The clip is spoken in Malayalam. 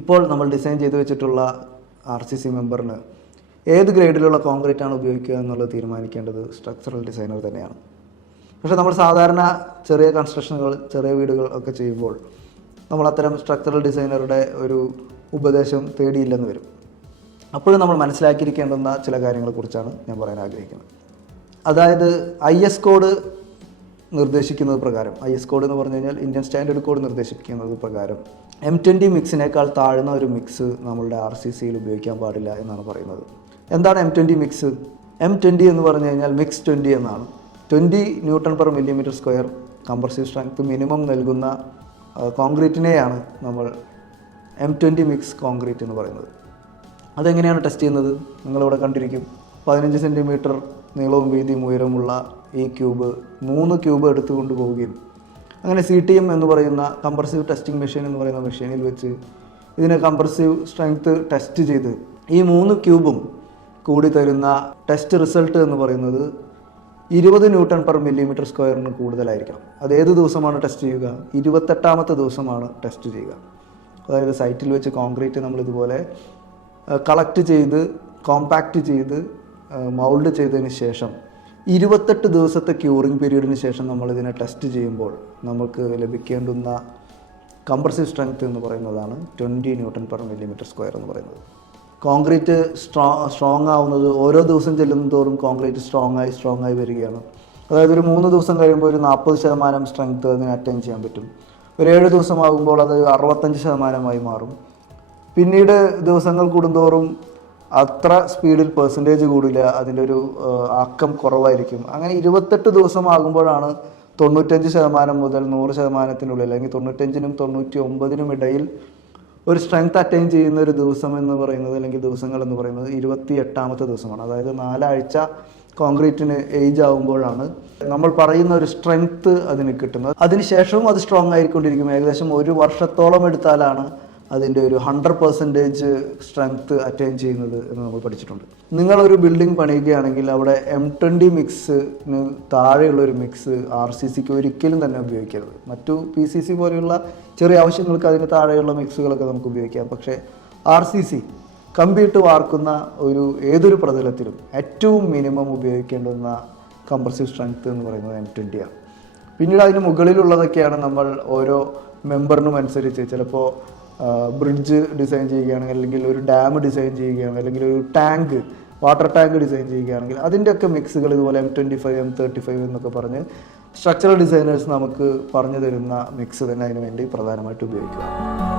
ഇപ്പോൾ നമ്മൾ ഡിസൈൻ ചെയ്ത് വെച്ചിട്ടുള്ള RCC മെമ്പറിന് ഏത് ഗ്രേഡിലുള്ള കോൺക്രീറ്റ് ആണ് ഉപയോഗിക്കുക എന്നുള്ളത് തീരുമാനിക്കേണ്ടത് സ്ട്രക്ചറൽ ഡിസൈനർ തന്നെയാണ്. പക്ഷേ നമ്മൾ സാധാരണ ചെറിയ കൺസ്ട്രക്ഷനുകൾ, ചെറിയ വീടുകൾ ഒക്കെ ചെയ്യുമ്പോൾ നമ്മൾ അത്തരം സ്ട്രക്ചറൽ ഡിസൈനറുടെ ഒരു ഉപദേശം തേടിയില്ലെന്ന് വരും. അപ്പോഴും നമ്മൾ മനസ്സിലാക്കിയിരിക്കേണ്ടുന്ന ചില കാര്യങ്ങളെക്കുറിച്ചാണ് ഞാൻ പറയാൻ ആഗ്രഹിക്കുന്നത്. അതായത് IS കോഡ് നിർദ്ദേശിക്കുന്നത് പ്രകാരം, IS കോഡ് എന്ന് പറഞ്ഞു കഴിഞ്ഞാൽ ഇന്ത്യൻ സ്റ്റാൻഡേർഡ് കോഡ് നിർദ്ദേശിക്കുന്നത് പ്രകാരം M20 മിക്സിനേക്കാൾ താഴ്ന്ന ഒരു മിക്സ് നമ്മളുടെ RCCയിൽ ഉപയോഗിക്കാൻ പാടില്ല എന്നാണ് പറയുന്നത്. എന്താണ് M20 മിക്സ്? M20 എന്ന് പറഞ്ഞു കഴിഞ്ഞാൽ മിക്സ് 20 എന്നാണ്. 20 Nm/mm² കംപ്രസീവ് സ്ട്രെങ്ത് മിനിമം നൽകുന്ന കോൺക്രീറ്റിനെയാണ് നമ്മൾ M20 മിക്സ് കോൺക്രീറ്റ് എന്ന് പറയുന്നത്. അതെങ്ങനെയാണ് ടെസ്റ്റ് ചെയ്യുന്നത്? നിങ്ങളിവിടെ കണ്ടിരിക്കും. 15 സെൻറ്റിമീറ്റർ നീളവും വീതിയും ഉയരമുള്ള ഈ ക്യൂബ് 3 ക്യൂബ് എടുത്തു കൊണ്ടുപോവുകയും അങ്ങനെ CTM എന്ന് പറയുന്ന കംപ്രസീവ് ടെസ്റ്റിംഗ് മെഷീൻ എന്ന് പറയുന്ന മെഷീനിൽ വെച്ച് ഇതിനെ കംപ്രസീവ് സ്ട്രെങ്ത് ടെസ്റ്റ് ചെയ്ത് ഈ 3 ക്യൂബും കൂടി തരുന്ന ടെസ്റ്റ് റിസൾട്ട് എന്ന് പറയുന്നത് 20 Nm/mm² കൂടുതലായിരിക്കണം. അത് ഏത് ദിവസമാണ് ടെസ്റ്റ് ചെയ്യുക? 28ാമത്തെ ദിവസമാണ് ടെസ്റ്റ് ചെയ്യുക. അതായത് സൈറ്റിൽ വെച്ച് കോൺക്രീറ്റ് നമ്മളിതുപോലെ കളക്ട് ചെയ്ത് കോമ്പാക്റ്റ് ചെയ്ത് മൗൾഡ് ചെയ്തതിന് ശേഷം 28 ദിവസത്തെ ക്യൂറിംഗ് പീരീഡിന് ശേഷം നമ്മളിതിനെ ടെസ്റ്റ് ചെയ്യുമ്പോൾ നമുക്ക് ലഭിക്കേണ്ടുന്ന കംപ്രസീവ് സ്ട്രെങ്ത് എന്ന് പറയുന്നതാണ് 20 Nm/mm² എന്ന് പറയുന്നത്. കോൺക്രീറ്റ് സ്ട്രോങ് ആവുന്നത് ഓരോ ദിവസം ചെല്ലുന്നതോറും കോൺക്രീറ്റ് സ്ട്രോങ് ആയി വരികയാണ്. അതായത് ഒരു 3 ദിവസം കഴിയുമ്പോൾ ഒരു 40% സ്ട്രെങ്ത് അതിന് അറ്റൈൻ ചെയ്യാൻ പറ്റും. ഒരു 7 ദിവസമാകുമ്പോൾ അത് 65% മാറും. പിന്നീട് ദിവസങ്ങൾ കൂടുന്തോറും അത്ര സ്പീഡിൽ പെർസെൻറ്റേജ് കൂടില്ല, അതിൻ്റെ ഒരു ആക്കം കുറവായിരിക്കും. അങ്ങനെ 28 ദിവസമാകുമ്പോഴാണ് 95% മുതൽ 100%-നുള്ളിൽ, അല്ലെങ്കിൽ 95-നും 99-നും ഇടയിൽ ഒരു സ്ട്രെങ്ത് അറ്റൈൻ ചെയ്യുന്ന ഒരു ദിവസം എന്ന് പറയുന്നത്, അല്ലെങ്കിൽ ദിവസങ്ങൾ എന്ന് പറയുന്നത് 28ാമത്തെ ദിവസമാണ്. അതായത് 4 ആഴ്ച കോൺക്രീറ്റിന് ഏജ് ആകുമ്പോഴാണ് നമ്മൾ പറയുന്ന ഒരു സ്ട്രെങ്ത് അതിന് കിട്ടുന്നത്. അതിനുശേഷവും അത് സ്ട്രോങ് ആയിക്കൊണ്ടിരിക്കും. ഏകദേശം 1 വർഷത്തോളം എടുത്താലാണ് അതിൻ്റെ ഒരു 100% സ്ട്രെങ്ത് അറ്റൈൻ ചെയ്യുന്നത് എന്ന് നമ്മൾ പഠിച്ചിട്ടുണ്ട്. നിങ്ങളൊരു ബിൽഡിംഗ് പണിയുകയാണെങ്കിൽ അവിടെ M20 മിക്സിന് താഴെയുള്ളൊരു മിക്സ് RCCക്ക് ഒരിക്കലും തന്നെ ഉപയോഗിക്കരുത്. മറ്റു PCC പോലെയുള്ള ചെറിയ ആവശ്യങ്ങൾക്ക് അതിന് താഴെയുള്ള മിക്സുകളൊക്കെ നമുക്ക് ഉപയോഗിക്കാം. പക്ഷേ RCC കമ്പിയിട്ട് വാർക്കുന്ന ഏതൊരു പ്രതലത്തിലും ഏറ്റവും മിനിമം ഉപയോഗിക്കേണ്ടുന്ന കംപ്രസീവ് സ്ട്രെങ്ത് എന്ന് പറയുന്നത് M20 ആണ്. പിന്നീട് അതിന് മുകളിലുള്ളതൊക്കെയാണ് നമ്മൾ ഓരോ മെമ്പറിനും അനുസരിച്ച്, ചിലപ്പോൾ ബ്രിഡ്ജ് ഡിസൈൻ ചെയ്യുകയാണെങ്കിൽ, അല്ലെങ്കിൽ ഒരു ഡാം ഡിസൈൻ ചെയ്യുകയാണ്, അല്ലെങ്കിൽ ഒരു ടാങ്ക്, വാട്ടർ ടാങ്ക് ഡിസൈൻ ചെയ്യുകയാണെങ്കിൽ അതിൻ്റെയൊക്കെ മിക്സുകൾ ഇതുപോലെ M25, M35 എന്നൊക്കെ പറഞ്ഞ് സ്ട്രക്ചറൽ ഡിസൈനേഴ്സ് നമുക്ക് പറഞ്ഞു തരുന്ന മിക്സ് തന്നെ അതിന് വേണ്ടി പ്രധാനമായിട്ട് ഉപയോഗിക്കുക.